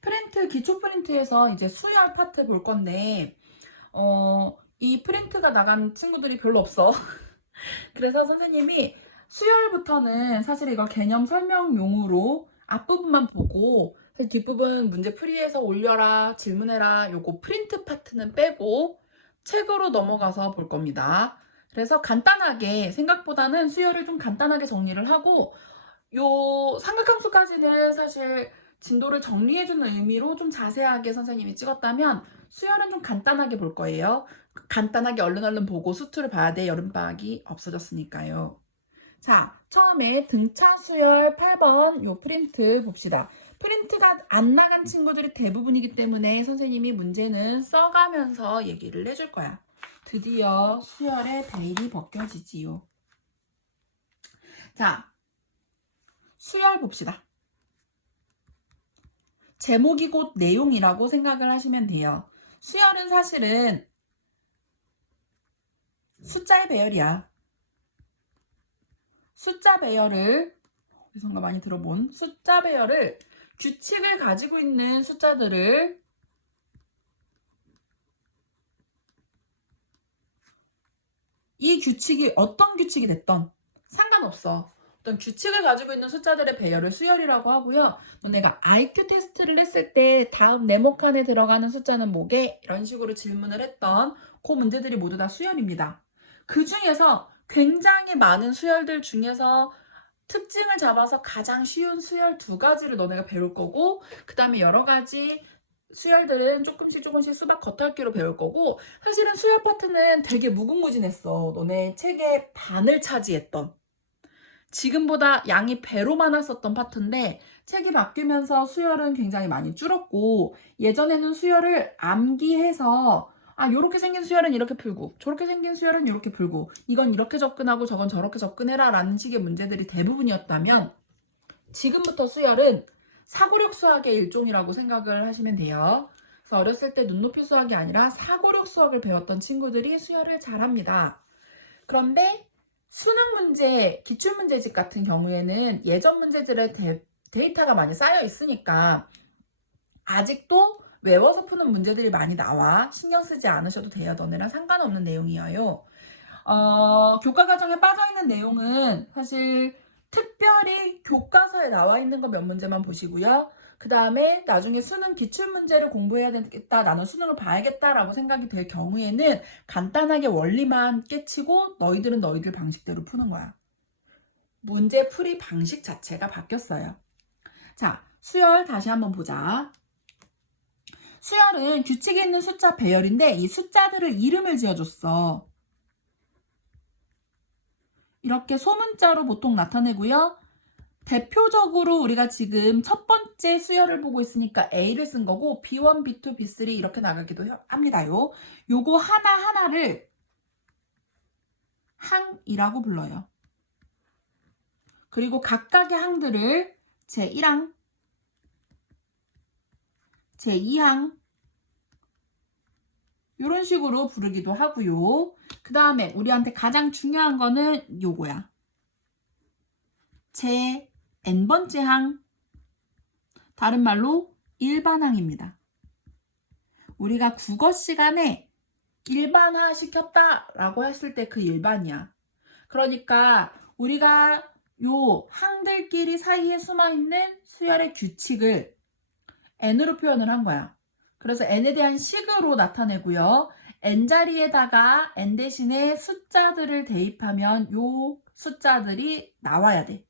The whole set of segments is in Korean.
프린트, 기초 프린트에서 이제 수열 파트 볼 건데, 이 프린트가 나간 친구들이 별로 없어. 그래서 선생님이 수열부터는 사실 이걸 개념 설명용으로 앞부분만 보고, 뒷부분 문제 풀이해서 올려라, 질문해라, 요거 프린트 파트는 빼고 책으로 넘어가서 볼 겁니다. 그래서 간단하게, 생각보다는 수열을 좀 간단하게 정리를 하고, 요 삼각함수까지는 사실 진도를 정리해주는 의미로 좀 자세하게 선생님이 찍었다면, 수열은 좀 간단하게 볼 거예요. 간단하게 얼른 보고 수투를 봐야 돼. 여름방학이 없어졌으니까요. 자, 처음에 등차 수열 8번 요 프린트 봅시다. 프린트가 안 나간 친구들이 대부분이기 때문에 선생님이 문제는 써가면서 얘기를 해줄 거야. 드디어 수열의 베일이 벗겨지지요. 자, 수열 봅시다. 제목이 곧 내용이라고 생각을 하시면 돼요. 수열은 사실은 숫자의 배열이야. 숫자 배열을, 어디선가 많이 들어본 숫자 배열을, 규칙을 가지고 있는 숫자들을 이 규칙이 어떤 규칙이 됐던 상관없어. 어떤 규칙을 가지고 있는 숫자들의 배열을 수열이라고 하고요. 뭐 내가 IQ 테스트를 했을 때 다음 네모 칸에 들어가는 숫자는 뭐게? 이런 식으로 질문을 했던 그 문제들이 모두 다 수열입니다. 그 중에서 굉장히 많은 수열들 중에서 특징을 잡아서 가장 쉬운 수열 2가지를 너네가 배울 거고, 그 다음에 여러 가지 수열들은 조금씩 수박 겉핥기로 배울 거고, 사실은 수열 파트는 되게 무궁무진했어. 너네 책의 반을 차지했던, 지금보다 양이 배로 많았었던 파트인데 책이 바뀌면서 수열은 굉장히 많이 줄었고, 예전에는 수열을 암기해서 요렇게 생긴 수열은 이렇게 풀고 저렇게 생긴 수열은 이렇게 풀고 이건 이렇게 접근하고 저건 저렇게 접근해라 라는 식의 문제들이 대부분이었다면, 지금부터 수열은 사고력 수학의 일종이라고 생각을 하시면 돼요. 그래서 어렸을 때 눈높이 수학이 아니라 사고력 수학을 배웠던 친구들이 수열을 잘합니다. 그런데 수능 문제, 기출문제집 같은 경우에는 예전 문제들의 데이터가 많이 쌓여 있으니까 아직도 외워서 푸는 문제들이 많이 나와. 신경 쓰지 않으셔도 돼요. 너네랑 상관없는 내용이에요. 교과 과정에 빠져있는 내용은 사실 특별히 교과서에 나와 있는 거 몇 문제만 보시고요. 그 다음에 나중에 수능 기출문제를 공부해야 되겠다, 나는 수능을 봐야겠다라고 생각이 될 경우에는 간단하게 원리만 깨치고 너희들은 너희들 방식대로 푸는 거야. 문제 풀이 방식 자체가 바뀌었어요. 자, 수열 다시 한번 보자. 수열은 규칙이 있는 숫자 배열인데 이 숫자들을 이름을 지어줬어. 이렇게 소문자로 보통 나타내고요. 대표적으로 우리가 지금 첫 번째 수열을 보고 있으니까 A를 쓴 거고, B1, B2, B3 이렇게 나가기도 합니다요. 요거 하나하나를 항이라고 불러요. 그리고 각각의 항들을 제1항, 제2항 이런 식으로 부르기도 하고요. 그 다음에 우리한테 가장 중요한 거는 요거야. 제 n번째 항, 다른 말로 일반항입니다. 우리가 국어 시간에 일반화 시켰다라고 했을 때 그 일반이야. 그러니까 우리가 요 항들끼리 사이에 숨어있는 수열의 규칙을 n으로 표현을 한 거야. 그래서 n에 대한 식으로 나타내고요. n자리에다가 n 대신에 숫자들을 대입하면 요 숫자들이 나와야 돼.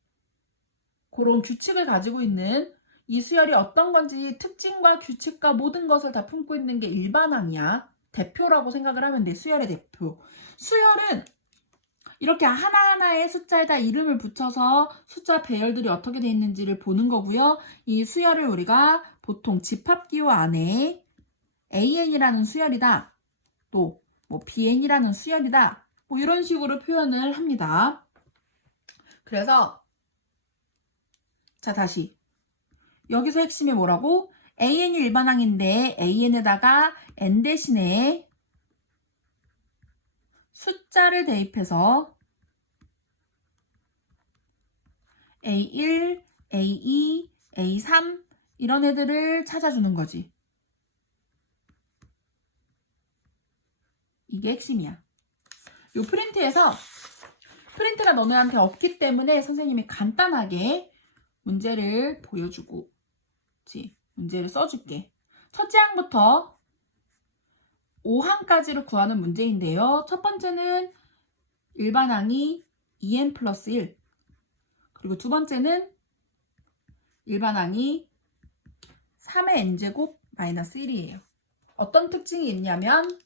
그런 규칙을 가지고 있는 이 수열이 어떤 건지 특징과 규칙과 모든 것을 다 품고 있는 게 일반항이야. 대표라고 생각을 하면 돼. 수열의 대표. 수열은 이렇게 하나하나의 숫자에다 이름을 붙여서 숫자 배열들이 어떻게 되어 있는지를 보는 거고요. 이 수열을 우리가 보통 집합기호 안에 AN이라는 수열이다, 또 뭐 BN이라는 수열이다, 뭐 이런 식으로 표현을 합니다. 그래서 자, 다시 여기서 핵심이 뭐라고? AN이 일반항인데 AN에다가 N 대신에 숫자를 대입해서 A1, A2, A3 이런 애들을 찾아주는 거지. 이게 핵심이야. 이 프린트가 너네한테 없기 때문에 선생님이 간단하게 문제를 보여주고 문제를 써줄게. 첫째 항부터 5항까지를 구하는 문제인데요. 첫 번째는 일반항이 2n 플러스 1, 그리고 두 번째는 일반항이 3의 n제곱 마이너스 1이에요. 어떤 특징이 있냐면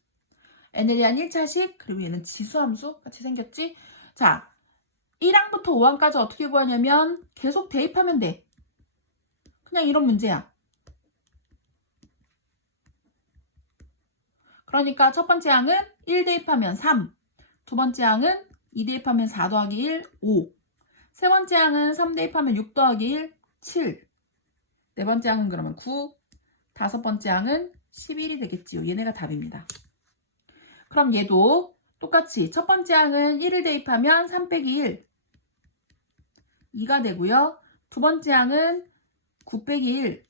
n에 대한 1차식, 그리고 얘는 지수함수 같이 생겼지? 자, 1항부터 5항까지 어떻게 구하냐면 계속 대입하면 돼. 그냥 이런 문제야. 그러니까 첫 번째 항은 1 대입하면 3, 두 번째 항은 2 대입하면 4 더하기 1, 5, 세 번째 항은 3 대입하면 6 더하기 1, 7, 네 번째 항은 그러면 9, 다섯 번째 항은 11이 되겠지요. 얘네가 답입니다. 그럼 얘도 똑같이 첫 번째 항은 1을 대입하면 3 빼기 1, 2가 되고요. 두 번째 항은 9 빼기 1,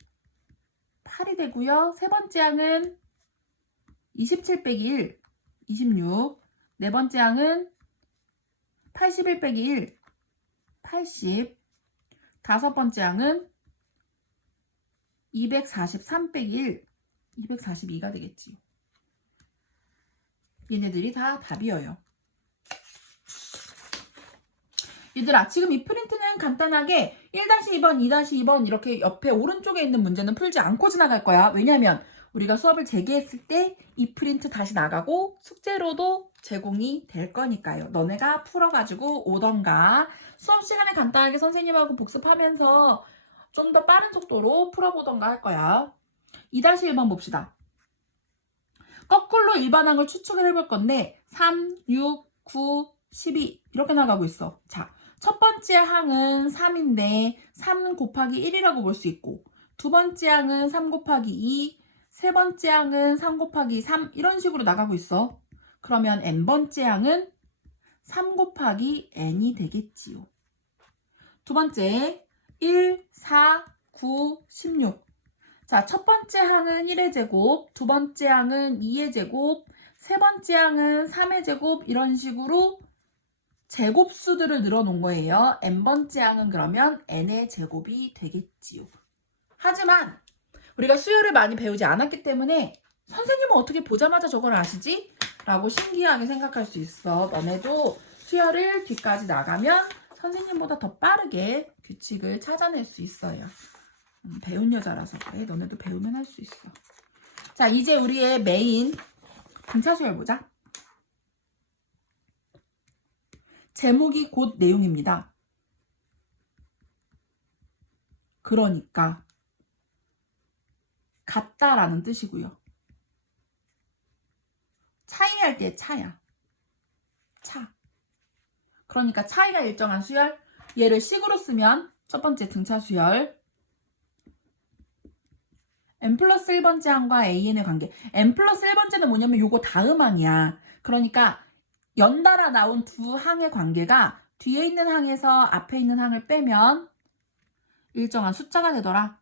8이 되고요. 세 번째 항은 27 빼기 1, 26, 네 번째 항은 81 빼기 1, 80, 다섯 번째 항은 243 빼기 1, 242가 되겠지. 얘네들이 다 답이어요. 얘들아, 지금 이 프린트는 간단하게 1-2번, 2-2번 이렇게 옆에 오른쪽에 있는 문제는 풀지 않고 지나갈 거야. 왜냐면 우리가 수업을 재개했을 때 이 프린트 다시 나가고 숙제로도 제공이 될 거니까요. 너네가 풀어가지고 오던가 수업 시간에 간단하게 선생님하고 복습하면서 좀 더 빠른 속도로 풀어보던가 할 거야. 2-1번 봅시다. 거꾸로 일반항을 추측을 해볼 건데 3, 6, 9, 12 이렇게 나가고 있어. 자, 첫 번째 항은 3인데 3 곱하기 1이라고 볼 수 있고, 두 번째 항은 3 곱하기 2, 세 번째 항은 3 곱하기 3 이런 식으로 나가고 있어. 그러면 n번째 항은 3 곱하기 n이 되겠지요. 두 번째 1, 4, 9, 16. 자, 첫 번째 항은 1의 제곱, 두 번째 항은 2의 제곱, 세 번째 항은 3의 제곱 이런 식으로 제곱수들을 늘어놓은 거예요. n번째 항은 그러면 n의 제곱이 되겠지요. 하지만 우리가 수열을 많이 배우지 않았기 때문에 선생님은 어떻게 보자마자 저걸 아시지? 라고 신기하게 생각할 수 있어. 너네도 수열을 뒤까지 나가면 선생님보다 더 빠르게 규칙을 찾아낼 수 있어요. 배운 여자라서 그래. 너네도 배우면 할 수 있어. 자, 이제 우리의 메인 등차 수열 보자. 제목이 곧 내용입니다. 그러니까 같다라는 뜻이고요. 차이할 때 차야. 차. 그러니까 차이가 일정한 수열. 얘를 식으로 쓰면 첫 번째 등차 수열. n 플러스 1번째 항과 an의 관계. n 플러스 1번째는 뭐냐면 요거 다음 항이야. 그러니까 연달아 나온 두 항의 관계가 뒤에 있는 항에서 앞에 있는 항을 빼면 일정한 숫자가 되더라.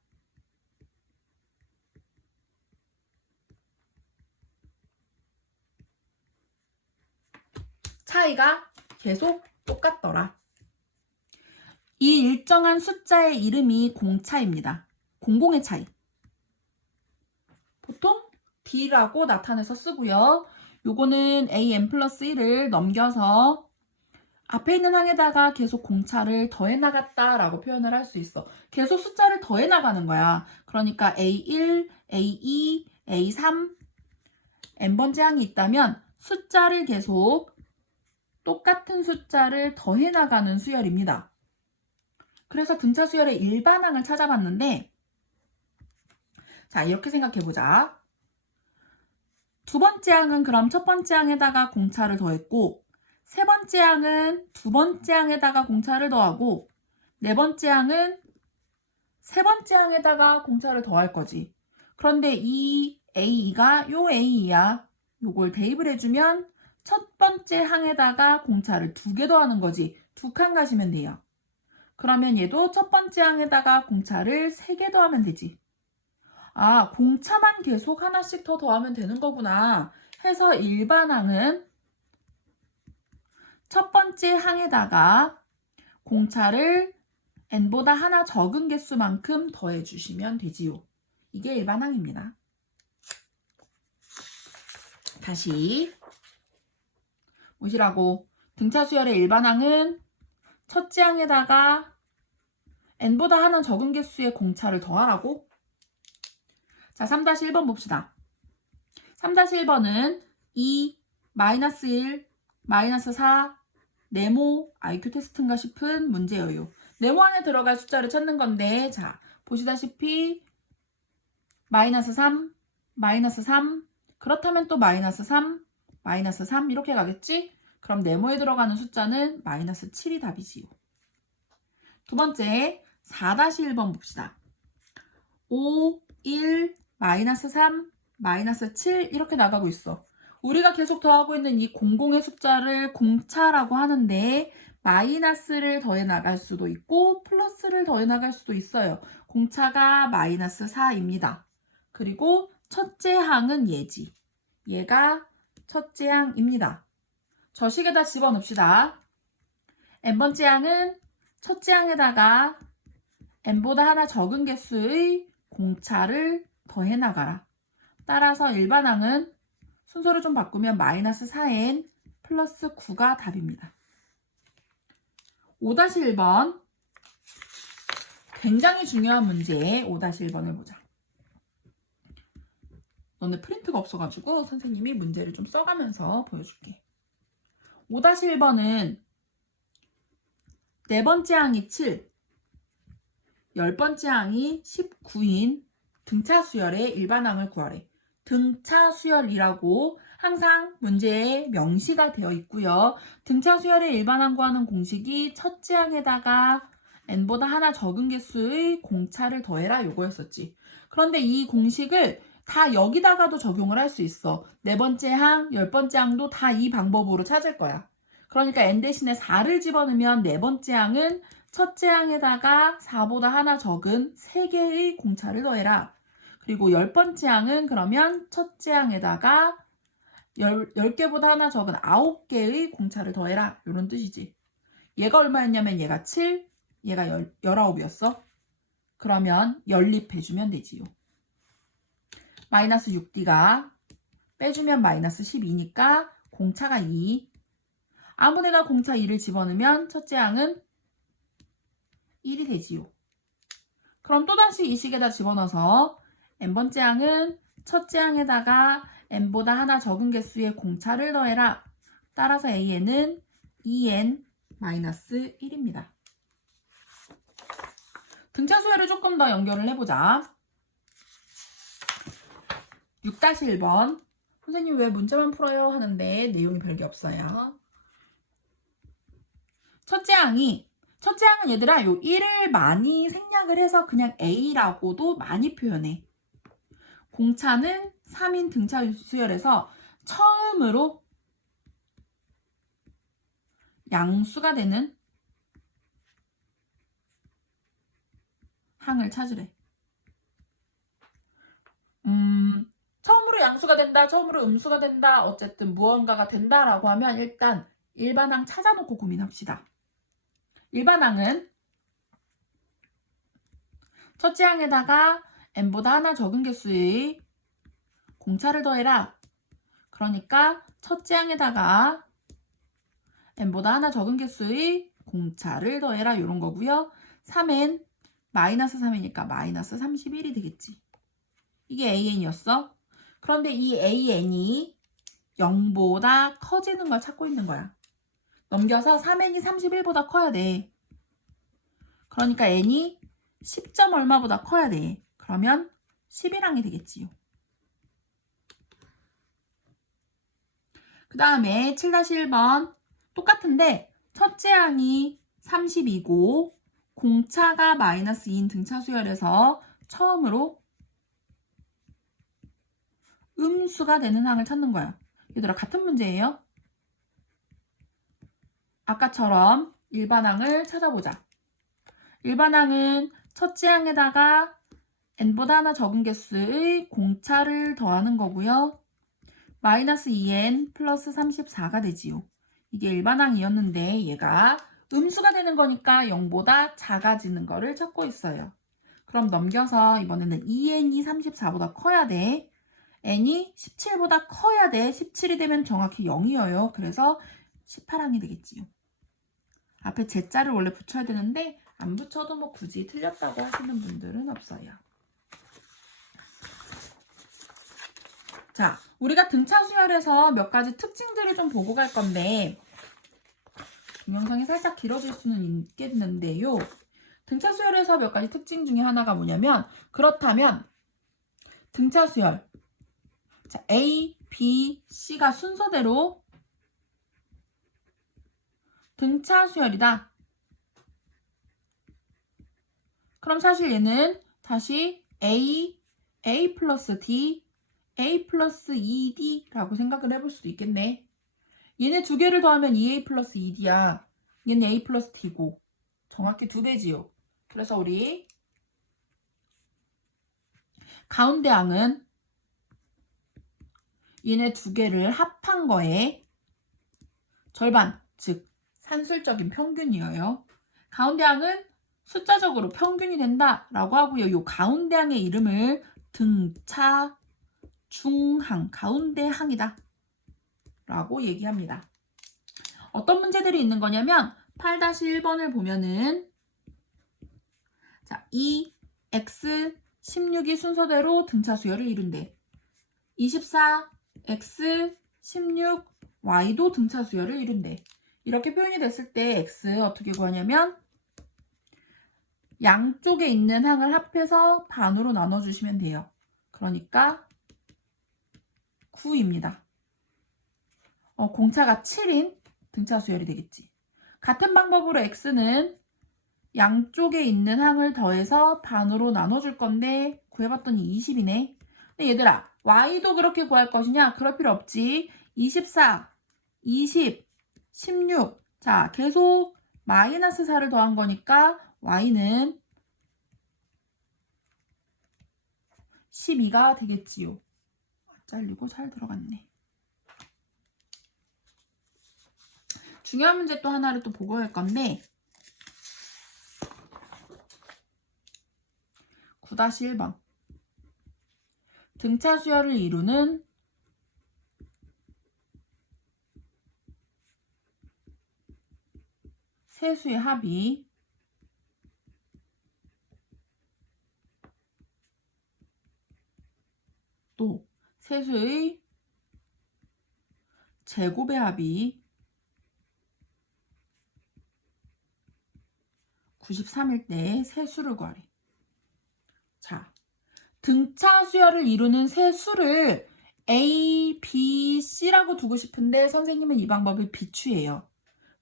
차이가 계속 똑같더라. 이 일정한 숫자의 이름이 공차입니다. 공공의 차이. 보통 D라고 나타내서 쓰고요. 요거는 AN 플러스 1을 넘겨서 앞에 있는 항에다가 계속 공차를 더해 나갔다라고 표현을 할 수 있어. 계속 숫자를 더해 나가는 거야. 그러니까 A1, A2, A3, n번째 항이 있다면 숫자를 계속 똑같은 숫자를 더해 나가는 수열입니다. 그래서 등차 수열의 일반항을 찾아봤는데, 자, 이렇게 생각해보자. 두 번째 항은 그럼 첫 번째 항에다가 공차를 더했고, 세 번째 항은 두 번째 항에다가 공차를 더하고, 네 번째 항은 세 번째 항에다가 공차를 더할 거지. 그런데 이 A2가 요 A2야. 요걸 대입을 해주면 첫 번째 항에다가 공차를 2개 더하는 거지. 2칸 가시면 돼요. 그러면 얘도 첫 번째 항에다가 공차를 3개 더하면 되지. 공차만 계속 하나씩 더 더하면 되는 거구나 해서 일반항은 첫 번째 항에다가 공차를 n보다 하나 적은 개수만큼 더해주시면 되지요. 이게 일반항입니다. 다시 보시라고. 등차 수열의 일반항은 첫째 항에다가 n보다 하나 적은 개수의 공차를 더하라고. 자, 3-1번 봅시다. 3-1번은 2, -1, -4, 네모 IQ 테스트인가 싶은 문제예요. 네모 안에 들어갈 숫자를 찾는 건데, 자, 보시다시피 -3, -3, 그렇다면 또 -3, -3 이렇게 가겠지? 그럼 네모에 들어가는 숫자는 -7이 답이지요. 두 번째, 4-1번 봅시다. 5, 1, -3, -7 이렇게 나가고 있어. 우리가 계속 더하고 있는 이 공공의 숫자를 공차라고 하는데 마이너스를 더해 나갈 수도 있고 플러스를 더해 나갈 수도 있어요. 공차가 -4입니다. 그리고 첫째 항은 얘지. 얘가 첫째 항입니다. 저식에다 집어넣읍시다. n번째 항은 첫째 항에다가 n보다 하나 적은 개수의 공차를 더해 나가라. 따라서 일반항은 순서를 좀 바꾸면 -4n 플러스 9가 답입니다. 5-1번 굉장히 중요한 문제 5-1번을 보자. 너네 프린트가 없어가지고 선생님이 문제를 좀 써가면서 보여줄게. 5-1번은 네 번째 항이 7, 10번째 항이 19인 등차 수열의 일반항을 구하래. 등차 수열이라고 항상 문제에 명시가 되어 있고요. 등차 수열의 일반항 구하는 공식이 첫째 항에다가 n보다 하나 적은 개수의 공차를 더해라 요거였었지. 그런데 이 공식을 다 여기다가도 적용을 할 수 있어. 네 번째 항, 10번째 항도 다 이 방법으로 찾을 거야. 그러니까 n 대신에 4를 집어넣으면 네 번째 항은 첫째 항에다가 4보다 하나 적은 3개의 공차를 더해라. 그리고 10번째 항은 그러면 첫째 항에다가 10개보다 하나 적은 9개의 공차를 더해라. 이런 뜻이지. 얘가 얼마였냐면 얘가 7, 얘가 19이었어. 그러면 연립해주면 되지요. -6d가 빼주면 -12니까 공차가 2. 아무데나 공차 2를 집어넣으면 첫째 항은 1이 되지요. 그럼 또다시 이 식에다 집어넣어서 n번째 항은 첫째 항에다가 n보다 하나 적은 개수의 공차를 더해라. 따라서 an은 2n-1입니다. 등차 수열을 조금 더 연결을 해보자. 6-1번 선생님 왜 문제만 풀어요? 하는데 내용이 별게 없어요. 첫째 항은 얘들아 요 1을 많이 생략을 해서 그냥 A라고도 많이 표현해. 공차는 3인 등차 수열에서 처음으로 양수가 되는 항을 찾으래. 처음으로 양수가 된다, 처음으로 음수가 된다, 어쨌든 무언가가 된다라고 하면 일단 일반항 찾아놓고 고민합시다. 일반항은 첫째 항에다가 n보다 하나 적은 개수의 공차를 더해라. 그러니까 첫째 항에다가 n보다 하나 적은 개수의 공차를 더해라 이런 거고요. 3n -3이니까 -31이 되겠지. 이게 an이었어. 그런데 이 an이 0보다 커지는 걸 찾고 있는 거야. 넘겨서 3n이 31보다 커야 돼. 그러니까 n이 10점 얼마보다 커야 돼. 그러면 11항이 되겠지요. 그 다음에 7-1번 똑같은데 첫째 항이 32고 공차가 -2인 등차 수열에서 처음으로 음수가 되는 항을 찾는 거야. 얘들아 같은 문제예요. 아까처럼 일반항을 찾아보자. 일반항은 첫째 항에다가 n보다 하나 적은 개수의 공차를 더하는 거고요. 마이너스 2n 플러스 34가 되지요. 이게 일반항이었는데 얘가 음수가 되는 거니까 0보다 작아지는 거를 찾고 있어요. 그럼 넘겨서 이번에는 2n이 34보다 커야 돼. n이 17보다 커야 돼. 17이 되면 정확히 0이에요. 그래서 18항이 되겠지요. 앞에 제자를 원래 붙여야 되는데 안 붙여도 뭐 굳이 틀렸다고 하시는 분들은 없어요. 자, 우리가 등차 수열에서 몇 가지 특징들을 좀 보고 갈 건데 동영상이 살짝 길어질 수는 있겠는데요. 등차 수열에서 몇 가지 특징 중에 하나가 뭐냐면 그렇다면 등차 수열 자, A, B, C가 순서대로 등차 수열이다. 그럼 사실 얘는 다시 A 플러스 D, A 플러스 2D라고 생각을 해볼 수도 있겠네. 얘네 두 개를 더하면 2A 플러스 2D야. 얘는 A 플러스 D고 정확히 두 배지요. 그래서 우리 가운데 항은 얘네 두 개를 합한 거에 절반, 즉 산술적인 평균이에요. 가운데 항은 숫자적으로 평균이 된다라고 하고요. 이 가운데 항의 이름을 등차 중항, 가운데 항이다 라고 얘기합니다. 어떤 문제들이 있는 거냐면 8-1번을 보면은 자, 이 x 16이 순서대로 등차 수열을 이룬대. 24 x 16 y도 등차 수열을 이룬대. 이렇게 표현이 됐을 때 x 어떻게 구하냐면 양쪽에 있는 항을 합해서 반으로 나눠주시면 돼요. 그러니까 9입니다. 공차가 7인 등차 수열이 되겠지. 같은 방법으로 x는 양쪽에 있는 항을 더해서 반으로 나눠줄 건데 구해봤더니 20이네. 근데 얘들아 y도 그렇게 구할 것이냐? 그럴 필요 없지. 24, 20, 16 자 계속 마이너스 4를 더한 거니까 y는 12가 되겠지요. 잘리고 잘 들어갔네. 중요한 문제 또 하나를 또 보고 갈 건데 9-1번 등차 수열을 이루는 세수의 합이 또 세수의 제곱의 합이 93일 때 세수를 구하래. 자, 등차 수열을 이루는 세수를 A, B, C라고 두고 싶은데 선생님은 이 방법을 비추해요.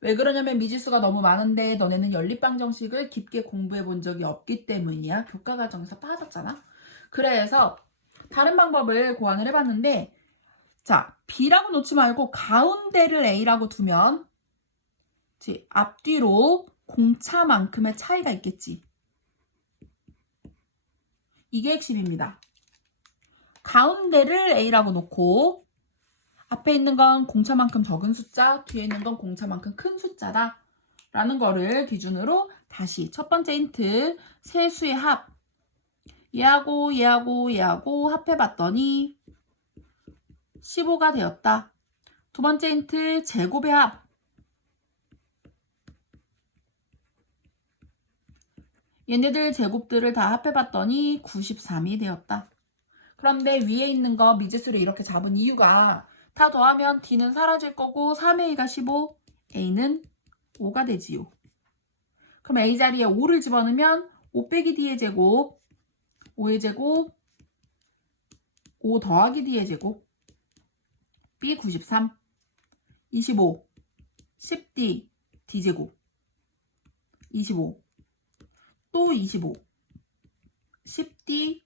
왜 그러냐면 미지수가 너무 많은데 너네는 연립방정식을 깊게 공부해 본 적이 없기 때문이야. 교과과정에서 빠졌잖아. 그래서 다른 방법을 고안을 해봤는데 자, B라고 놓지 말고 가운데를 A라고 두면 앞뒤로 공차만큼의 차이가 있겠지. 이게 핵심입니다. 가운데를 A라고 놓고 앞에 있는 건 공차만큼 적은 숫자, 뒤에 있는 건 공차만큼 큰 숫자다 라는 거를 기준으로 다시 첫 번째 힌트 세수의 합 얘하고 얘하고 얘하고 합해봤더니 15가 되었다. 두 번째 힌트 제곱의 합 얘네들 제곱들을 다 합해봤더니 93이 되었다. 그런데 위에 있는 거 미지수를 이렇게 잡은 이유가 다 더하면 D는 사라질 거고 3의 2가 15, A는 5가 되지요. 그럼 A 자리에 5를 집어넣으면 5 빼기 D의 제곱, 5의 제곱, 5 더하기 D의 제곱, B 93, 25, 10D, D제곱, 25, 또 25, 10D,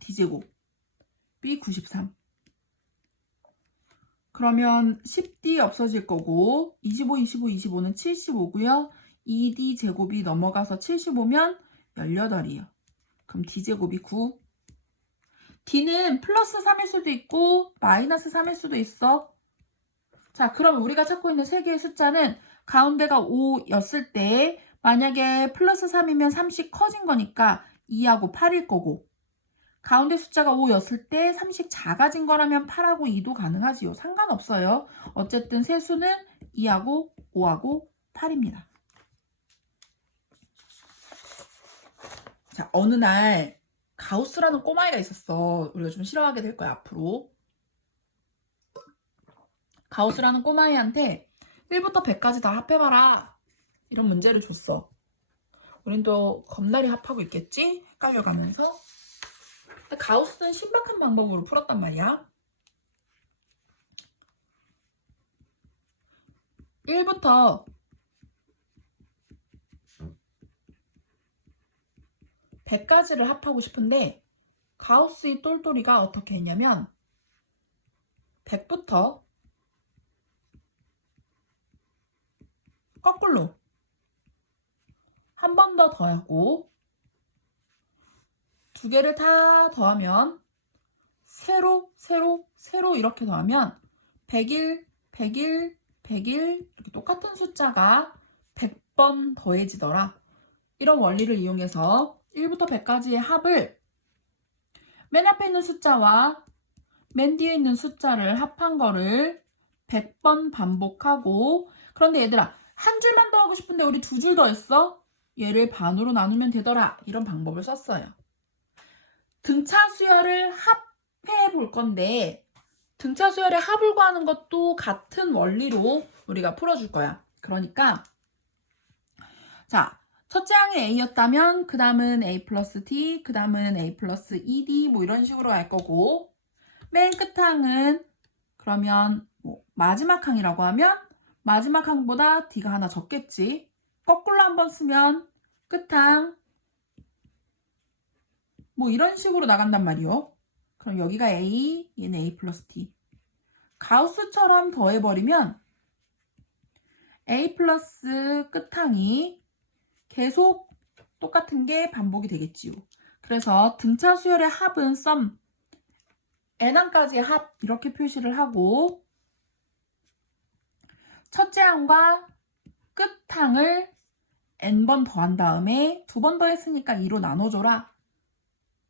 D제곱, B 93. 그러면 10D 없어질 거고 25, 25, 25는 75고요. 2D 제곱이 넘어가서 75면 18이에요. 그럼 D제곱이 9. D는 플러스 3일 수도 있고 마이너스 3일 수도 있어. 자, 그럼 우리가 찾고 있는 세 개의 숫자는 가운데가 5였을 때 만약에 플러스 3이면 3씩 커진 거니까 2하고 8일 거고, 가운데 숫자가 5였을 때 3씩 작아진 거라면 8하고 2도 가능하지요. 상관없어요. 어쨌든 세 수는 2하고 5하고 8입니다. 자, 어느 날 가우스라는 꼬마애가 있었어. 우리가 좀 싫어하게 될 거야, 앞으로. 가우스라는 꼬마애한테 1부터 100까지 다 합해봐라, 이런 문제를 줬어. 우린 또 겁나게 합하고 있겠지? 헷갈려가면서. 근데 가우스는 신박한 방법으로 풀었단 말이야. 1부터 100까지를 합하고 싶은데 가우스의 똘똘이가 어떻게 했냐면 100부터 거꾸로 한 번 더 더하고 두 개를 다 더하면 세로 이렇게 더하면 100일, 100일, 100일 이렇게 똑같은 숫자가 100번 더해지더라. 이런 원리를 이용해서 1부터 100까지의 합을 맨 앞에 있는 숫자와 맨 뒤에 있는 숫자를 합한 거를 100번 반복하고, 그런데 얘들아, 한 줄만 더 하고 싶은데 우리 두 줄 더 했어? 얘를 반으로 나누면 되더라. 이런 방법을 썼어요. 등차 수열을 합해 볼 건데 등차 수열의 합을 구하는 것도 같은 원리로 우리가 풀어줄 거야. 그러니까 자, 첫째 항이 A였다면 그 다음은 A 플러스 D, 그 다음은 A 플러스 2D 뭐 이런 식으로 갈 거고, 맨 끝 항은 그러면 뭐 마지막 항이라고 하면 마지막 항보다 D가 하나 적겠지. 거꾸로 한번 쓰면 끝항 뭐 이런 식으로 나간단 말이요. 그럼 여기가 A, 얘는 A 플러스 D. 가우스처럼 더해버리면 A 플러스 끝항이 계속 똑같은 게 반복이 되겠지요. 그래서 등차 수열의 합은 sum, n항까지의 합 이렇게 표시를 하고 첫째 항과 끝항을 n번 더한 다음에 두 번 더했으니까 2로 나눠줘라.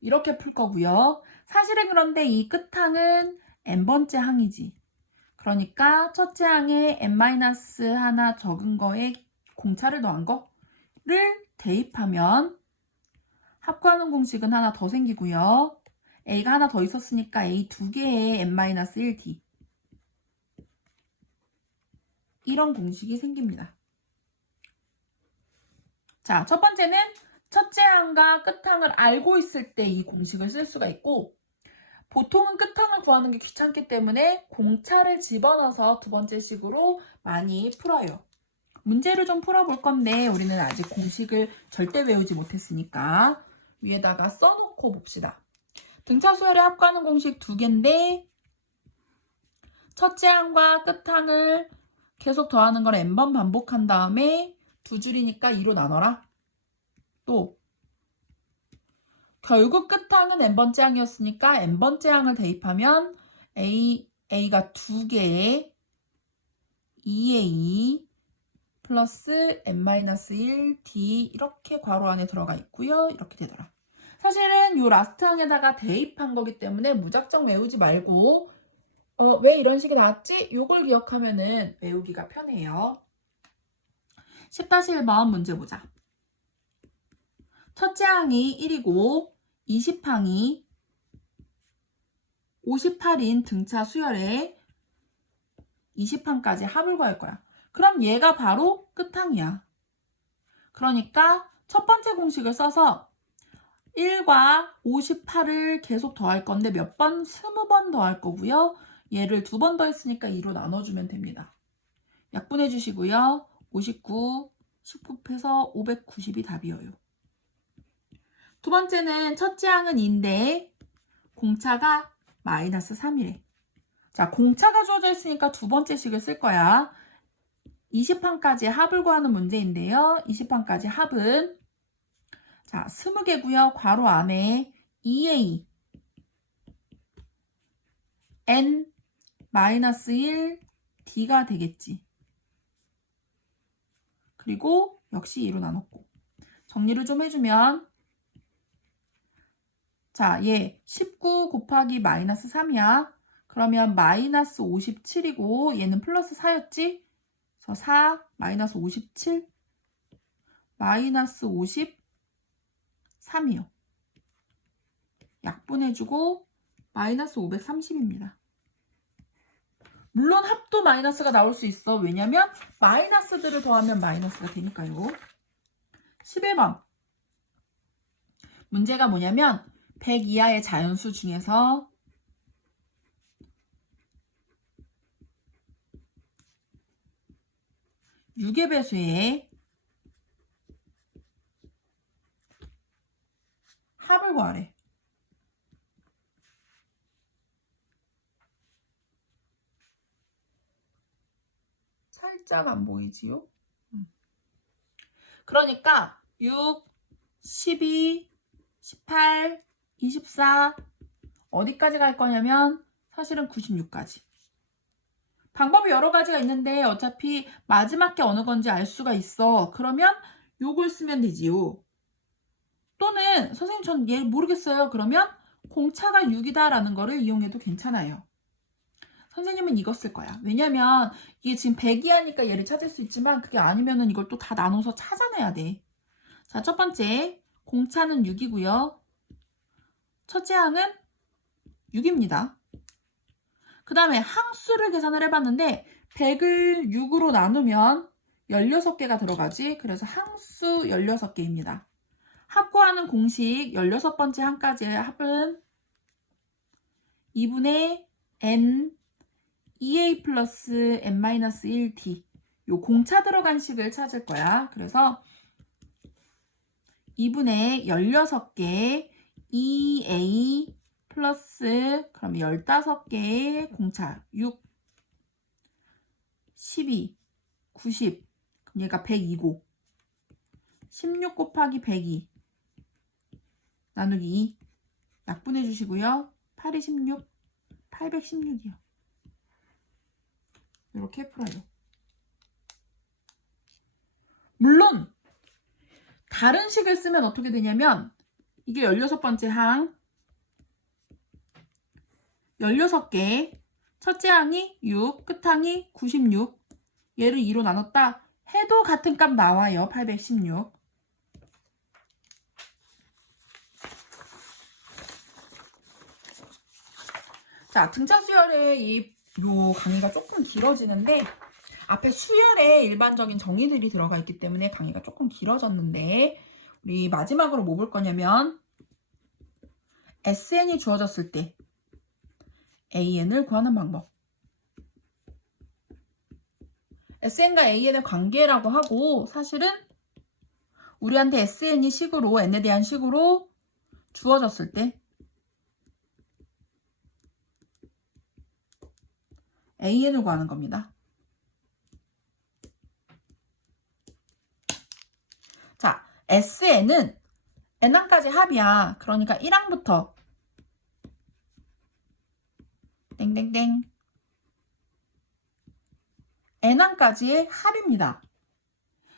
이렇게 풀 거고요. 사실은 그런데 이 끝항은 n번째 항이지. 그러니까 첫째 항에 n-1 적은 거에 공차를 더한 거를 대입하면 합구하는 공식은 하나 더 생기고요. A가 하나 더 있었으니까 A 두 개에 n-1D. 이런 공식이 생깁니다. 자, 첫 번째는 첫째 항과 끝항을 알고 있을 때 이 공식을 쓸 수가 있고, 보통은 끝항을 구하는 게 귀찮기 때문에 공차를 집어넣어서 두 번째 식으로 많이 풀어요. 문제를 좀 풀어볼 건데 우리는 아직 공식을 절대 외우지 못했으니까 위에다가 써놓고 봅시다. 등차 수열의 합구하는 공식 두 개인데 첫째 항과 끝항을 계속 더하는 걸 n번 반복한 다음에 두 줄이니까 2로 나눠라. 또 결국 끝항은 n번째 항이었으니까 n번째 항을 대입하면 A가 두 개에 2에 2 플러스 n-1 D 이렇게 괄호 안에 들어가 있고요. 이렇게 되더라. 사실은 요 라스트 항에다가 대입한 거기 때문에 무작정 외우지 말고 왜 이런 식이 나왔지? 요걸 기억하면은 외우기가 편해요. 10-1번 문제 보자. 첫째 항이 1이고 20항이 58인 등차 수열에 20항까지 합을 구할 거야. 그럼 얘가 바로 끝항이야. 그러니까 첫 번째 공식을 써서 1과 58을 계속 더할 건데 몇 번? 20번 더할 거고요. 얘를 두 번 더했으니까 2로 나눠주면 됩니다. 약분해 주시고요. 59, 19 해서 590이 답이에요. 두 번째는 첫째 항은 2인데 공차가 마이너스 3이래. 자, 공차가 주어져 있으니까 두 번째 식을 쓸 거야. 20항까지 합을 구하는 문제인데요. 20항까지 합은 자, 20개고요. 괄호 안에 2a n 마이너스 1 d가 되겠지. 그리고 역시 2로 나눴고. 정리를 좀 해주면 자, 얘 19 곱하기 마이너스 3이야. 그러면 마이너스 57이고 얘는 플러스 4였지? 그래서 4 마이너스 57 마이너스 53이요. 약분해주고 마이너스 530입니다. 물론 합도 마이너스가 나올 수 있어. 왜냐면 마이너스들을 더하면 마이너스가 되니까요. 11번. 문제가 뭐냐면 100 이하의 자연수 중에서 (6의) 배수의 합을 구하래. 살짝 안 보이지요? 그러니까 6, 12, 18, 24 어디까지 갈 거냐면 사실은 96까지. 방법이 여러 가지가 있는데 어차피 마지막 게 어느 건지 알 수가 있어. 그러면 요걸 쓰면 되지요. 또는 선생님 전 얘 모르겠어요. 그러면 공차가 6이다 라는 거를 이용해도 괜찮아요. 선생님은 이거 쓸 거야. 왜냐면 이게 지금 100이 하니까 얘를 찾을 수 있지만 그게 아니면은 이걸 또 다 나눠서 찾아내야 돼. 자, 첫 번째 공차는 6이고요. 첫째 항은 6입니다. 그 다음에 항수를 계산을 해봤는데 100을 6으로 나누면 16개가 들어가지. 그래서 항수 16개입니다. 합구하는 공식 16번째 항까지의 합은 2분의 n 2a 플러스 n-1d 요 공차 들어간 식을 찾을 거야. 그래서 2분의 16개 2a 플러스 그럼 15개의 공차 6 12 90 그럼 얘가 102고 16 곱하기 102 나누기 2 약분해 주시고요. 8이 16 816이요. 이렇게 풀어요. 물론 다른 식을 쓰면 어떻게 되냐면 이게 16번째 항 16개 첫째 항이 6 끝항이 96 얘를 2로 나눴다 해도 같은 값 나와요. 816. 자, 등차 수열의 요 강의가 조금 길어지는데 앞에 수열에 일반적인 정의들이 들어가 있기 때문에 강의가 조금 길어졌는데 우리 마지막으로 뭐 볼 거냐면 SN이 주어졌을 때 AN을 구하는 방법. SN과 AN의 관계라고 하고 사실은 우리한테 SN이 식으로 N에 대한 식으로 주어졌을 때 AN을 구하는 겁니다. 자, SN은 N항까지 합이야. 그러니까 1항부터 땡땡땡 N항까지의 합입니다.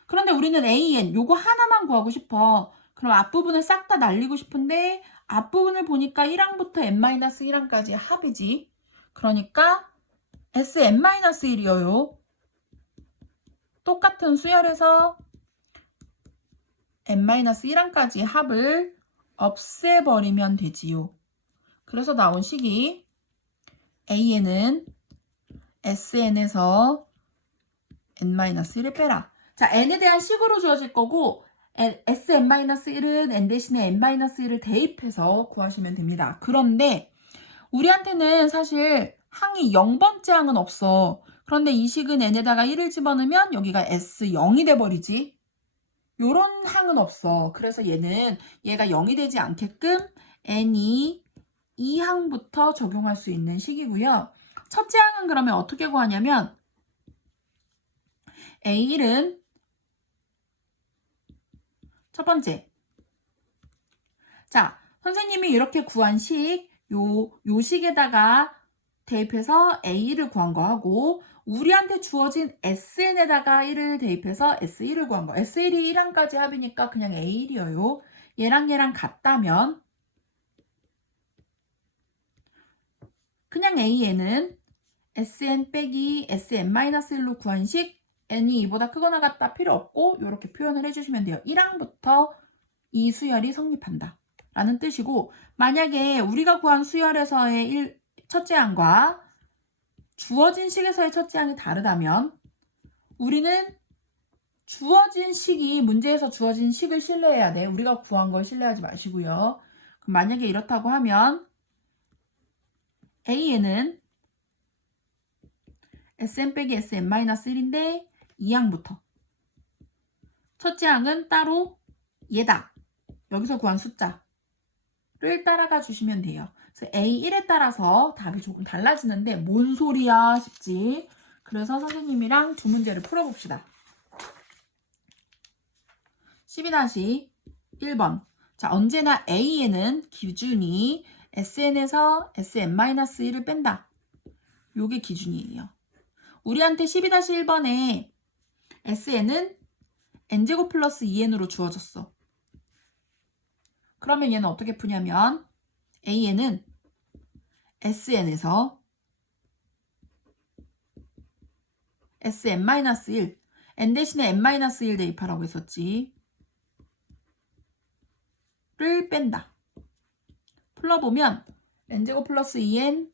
그런데 우리는 AN 요거 하나만 구하고 싶어. 그럼 앞부분을 싹 다 날리고 싶은데 앞부분을 보니까 1항부터 N-1항까지의 합이지. 그러니까 Sn-1이어요. 똑같은 수열에서 N-1항까지의 합을 없애버리면 되지요. 그래서 나온 식이 AN은 SN에서 N-1을 빼라. 자, N에 대한 식으로 주어질 거고 Sn-1은 N 대신에 N-1을 대입해서 구하시면 됩니다. 그런데 우리한테는 사실 항이 0번째 항은 없어. 그런데 이 식은 N에다가 1을 집어넣으면 여기가 S0이 돼버리지. 요런 항은 없어. 그래서 얘가 0이 되지 않게끔 N이 2항부터 적용할 수 있는 식이고요. 첫째 항은 그러면 어떻게 구하냐면 A1은 첫 번째 자, 선생님이 이렇게 구한 식, 요 식에다가 대입해서 A를 구한 거 하고, 우리한테 주어진 SN에다가 1을 대입해서 S1을 구한 거. S1이 1항까지 합이니까 그냥 A1이에요. 얘랑 같다면, 그냥 A에는 SN 빼기 SN-1로 구한 식, N이 2보다 크거나 같다 필요 없고, 이렇게 표현을 해주시면 돼요. 1항부터 이 수열이 성립한다. 라는 뜻이고, 만약에 우리가 구한 수열에서의 첫째 항과 주어진 식에서의 첫째 항이 다르다면 우리는 주어진 식이 문제에서 주어진 식을 신뢰해야 돼. 우리가 구한 걸 신뢰하지 마시고요. 그럼 만약에 이렇다고 하면 A에는 Sn 빼기 Sn-1인데 2항부터 첫째 항은 따로 얘다. 여기서 구한 숫자를 따라가 주시면 돼요. 그래서 A1에 따라서 답이 조금 달라지는데 뭔 소리야 싶지? 그래서 선생님이랑 두 문제를 풀어봅시다. 12-1번. 자, 언제나 A에는 기준이 SN에서 Sn-1을 뺀다. 요게 기준이에요. 우리한테 12-1번에 SN은 N제곱 플러스 2N으로 주어졌어. 그러면 얘는 어떻게 푸냐면 A에는 SN에서 Sn-1, N 대신에 N-1 대입하라고 했었지. 를 뺀다. 풀어보면 N제곱 플러스 2N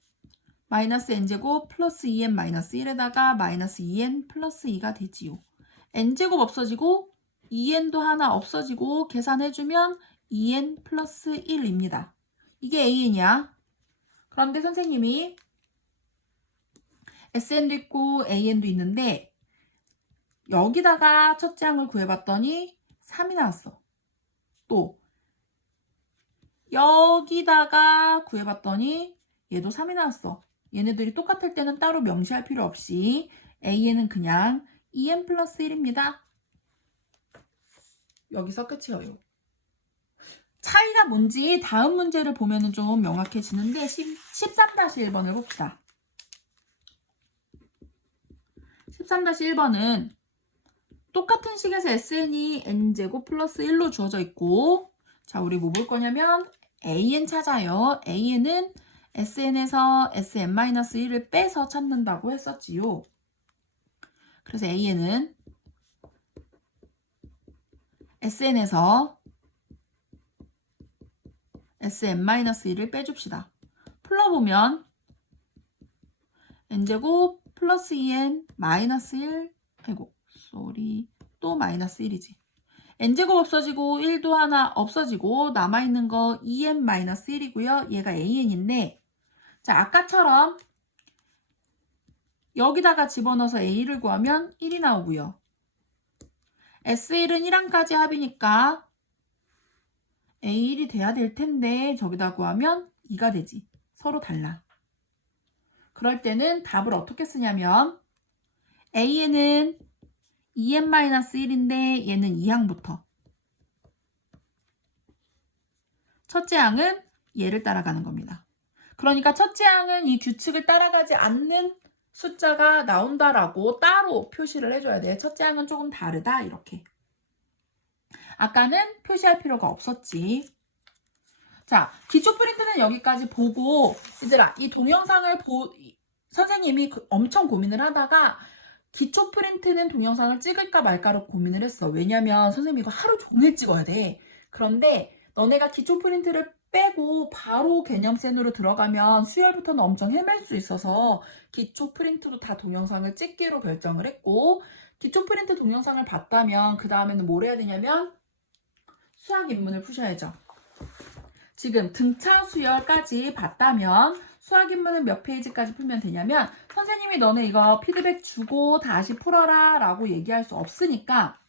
마이너스 N제곱 플러스 2N 마이너스 1에다가 마이너스 2N 플러스 2가 되지요. N제곱 없어지고 2N도 하나 없어지고 계산해주면 2N 플러스 1입니다. 이게 AN이야. 그런데 선생님이 SN도 있고 AN도 있는데 여기다가 첫째 항을 구해봤더니 3이 나왔어. 또 여기다가 구해봤더니 얘도 3이 나왔어. 얘네들이 똑같을 때는 따로 명시할 필요 없이 AN은 그냥 2N 플러스 1입니다. 여기서 끝이에요. 차이가 뭔지 다음 문제를 보면 좀 명확해지는데 13-1번을 봅시다. 13-1번은 똑같은 식에서 SN이 N제곱 플러스 1로 주어져 있고, 자, 우리 뭐 볼 거냐면 AN 찾아요. AN은 SN에서 Sn-1을 빼서 찾는다고 했었지요. 그래서 AN은 SN에서 Sn-1을 빼줍시다. 풀어보면 N제곱 플러스 2N 마이너스 1, 아이고, 쏘리, 또 마이너스 1이지. N제곱 없어지고 1도 하나 없어지고 남아있는 거 2N-1이고요. 얘가 AN인데, 자, 아까처럼 여기다가 집어넣어서 A를 구하면 1이 나오고요. S1은 1항까지 합이니까 A1이 돼야 될 텐데 저기다 구하면 2가 되지. 서로 달라. 그럴 때는 답을 어떻게 쓰냐면 A에는 2n-1인데 얘는 2항부터 첫째 항은 얘를 따라가는 겁니다. 그러니까 첫째 항은 이 규칙을 따라가지 않는 숫자가 나온다라고 따로 표시를 해줘야 돼. 첫째 항은 조금 다르다 이렇게. 아까는 표시할 필요가 없었지. 자, 기초 프린트는 여기까지 보고 얘들아 이 동영상을 선생님이 엄청 고민을 하다가 기초 프린트는 동영상을 찍을까 말까로 고민을 했어. 왜냐면 선생님이 이거 하루 종일 찍어야 돼. 그런데 너네가 기초 프린트를 빼고 바로 개념센으로 들어가면 수열부터는 엄청 헤맬 수 있어서 기초 프린트도 다 동영상을 찍기로 결정을 했고, 기초 프린트 동영상을 봤다면 그 다음에는 뭘 해야 되냐면 수학 인문을 푸셔야죠. 지금 등차 수열까지 봤다면 수학 인문은 몇 페이지까지 풀면 되냐면 선생님이 너네 이거 피드백 주고 다시 풀어라 라고 얘기할 수 없으니까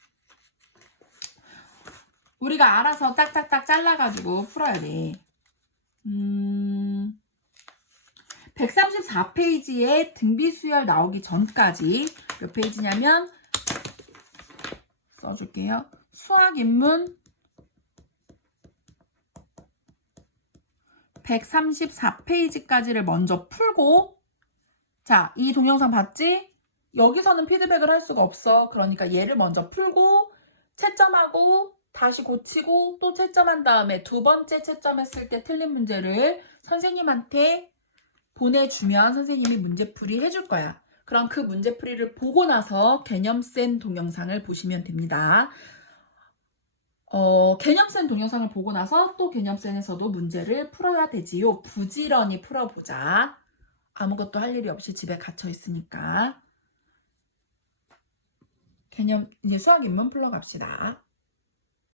우리가 알아서 딱딱딱 잘라가지고 풀어야 돼. 134페이지에 등비 수열 나오기 전까지 몇 페이지냐면 써줄게요. 수학 인문 134페이지까지를 먼저 풀고, 자, 이 동영상 봤지? 여기서는 피드백을 할 수가 없어. 그러니까 얘를 먼저 풀고 채점하고 다시 고치고 또 채점한 다음에 두 번째 채점했을 때 틀린 문제를 선생님한테 보내주면 선생님이 문제풀이 해줄 거야. 그럼 그 문제풀이를 보고 나서 개념센 동영상을 보시면 됩니다. 개념센 동영상을 보고 나서 또 개념센에서도 문제를 풀어야 되지요. 부지런히 풀어보자. 아무것도 할 일이 없이 집에 갇혀 있으니까. 개념, 이제 수학 입문 풀러 갑시다.